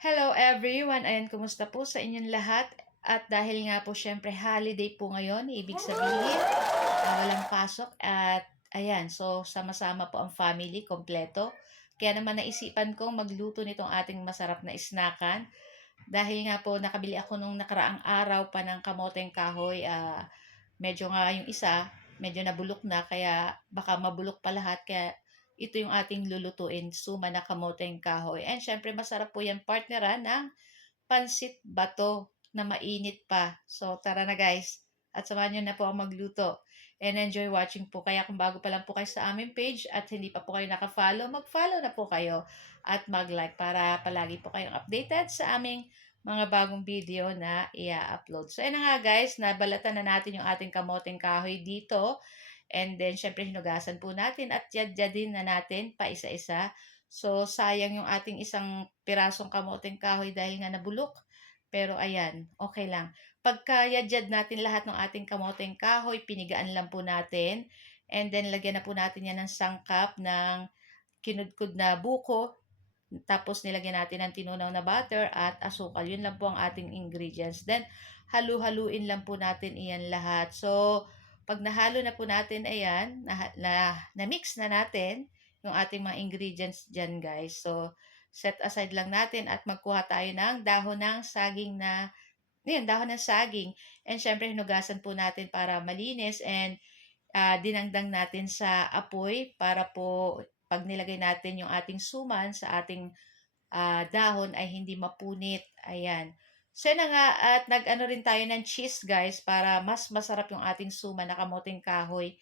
Hello everyone! Ayan, kumusta po sa inyong lahat? At dahil nga po syempre holiday po ngayon, ibig sabihin walang pasok at ayan, so sama-sama po ang family kompleto. Kaya naman naisipan kong magluto nitong ating masarap na isnakan. Dahil nga po nakabili ako nung nakaraang araw pa ng kamoteng kahoy, medyo nga yung isa, medyo nabulok na kaya baka mabulok pa lahat kaya ito yung ating lulutuin, suma na kamoteng kahoy. And syempre masarap po yan partneran ng pansit bato na mainit pa. So tara na guys, at samahan nyo na po ang magluto. And enjoy watching po. Kaya kung bago pa lang po kayo sa aming page at hindi pa po kayo naka-follow, mag-follow na po kayo at mag-like para palagi po kayong updated sa aming mga bagong video na i-upload. So, ayun na nga guys, nabalatan na natin yung ating kamoteng kahoy dito. And then, syempre, hinugasan po natin at yadyadin na natin pa isa-isa. So, sayang yung ating isang pirasong kamoteng kahoy dahil nga nabulok. Pero ayan, okay lang. Pagka yadyad natin lahat ng ating kamoteng kahoy, pinigaan lang po natin. And then, lagyan na po natin yan ng sangkap ng kinudkud na buko. Tapos nilagyan natin ng tinunaw na butter at asukal. Yun lang po ang ating ingredients. Then, halu-haluin lang po natin iyan lahat. So, pag nahalo na po natin, ayan, na-mix na natin yung ating mga ingredients dyan, guys. So, set aside lang natin at magkuha tayo ng dahon ng saging na, yun, dahon ng saging. And syempre, hinugasan po natin para malinis and dinangdang natin sa apoy para po pag nilagay natin yung ating suman sa ating dahon ay hindi mapunit. Ayan. So na nga at nag-ano rin tayo ng cheese guys para mas masarap yung ating suman na kamoting kahoy.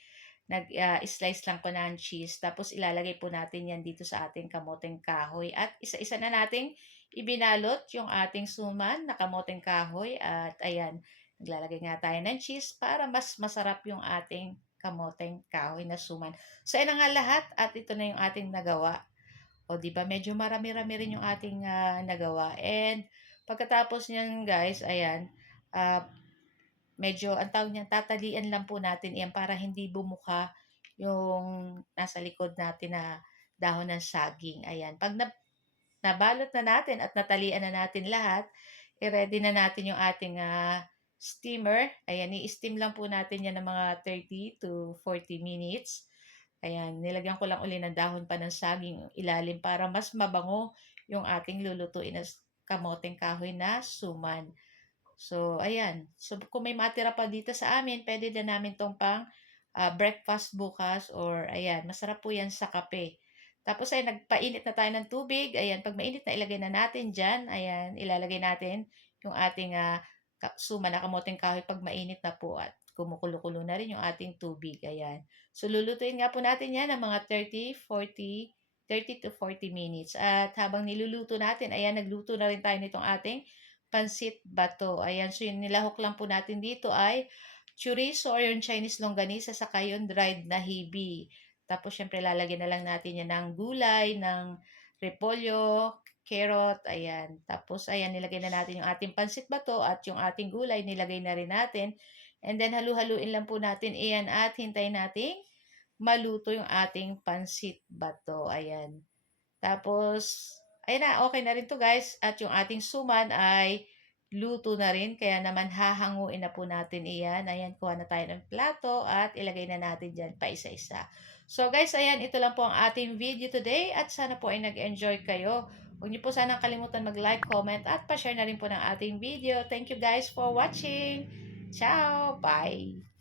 Nag-slice lang ko ng cheese. Tapos ilalagay po natin yan dito sa ating kamoting kahoy. At isa-isa na nating ibinalot yung ating suman na kamoting kahoy. At ayan, naglalagay nga tayo ng cheese para mas masarap yung ating kamoteng kahoy na suman. So, ayan na nga lahat at ito na yung ating nagawa. O, 'di ba medyo marami-rami rin yung ating nagawa. And pagkatapos niyan, guys, ayan, ah, medyo ang tawag niyan, tatalian lang po natin 'yan para hindi bumuka yung nasa likod natin na dahon ng saging. Ayan, pag nabalot na natin at natalian na natin lahat, i-ready na natin yung ating steamer. Ayan, i-steam lang po natin 'yan ng mga 30 to 40 minutes. Ayan, nilagyan ko lang uli ng dahon pa ng saging ilalim para mas mabango yung ating lulutuin na kamoteng kahoy na suman. So, ayan. So, kung may matira pa dito sa amin, pwede na namin tong pang breakfast bukas or ayan, masarap po yan sa kape. Tapos ay nagpainit na tayo ng tubig. Ayan, pag mainit na ilagay na natin dyan. Ayan, ilalagay natin yung ating suman na kamoting kahoy pag mainit na po at kumukulo-kulo na rin yung ating tubig. Ayan. So, lulutuin nga po natin yan ng mga 30 to 40 minutes. At habang niluluto natin, ayan, nagluto na rin tayo nitong ating pansit bato. Ayan, so yung nilahok lang po natin dito ay chorizo or yung Chinese longganisa saka yung dried na hibi. Tapos, syempre, lalagyan na lang natin yan ng gulay, ng repolyo, carrot, ayan. Tapos, ayan, nilagay na natin yung ating pansit bato at yung ating gulay, nilagay na rin natin. And then, halu-haluin lang po natin iyan at hintayin natin maluto yung ating pansit bato. Ayan. Tapos, ayan na, okay na rin to guys. At yung ating suman ay luto na rin. Kaya naman hahanguin na po natin iyan. Ayan, kuha na tayo ng plato at ilagay na natin dyan pa isa-isa. So guys, ayan, ito lang po ang ating video today. At sana po ay nag-enjoy kayo. Huwag niyo po sanang kalimutan mag-like, comment, at pa-share na rin po ng ating video. Thank you guys for watching. Ciao! Bye!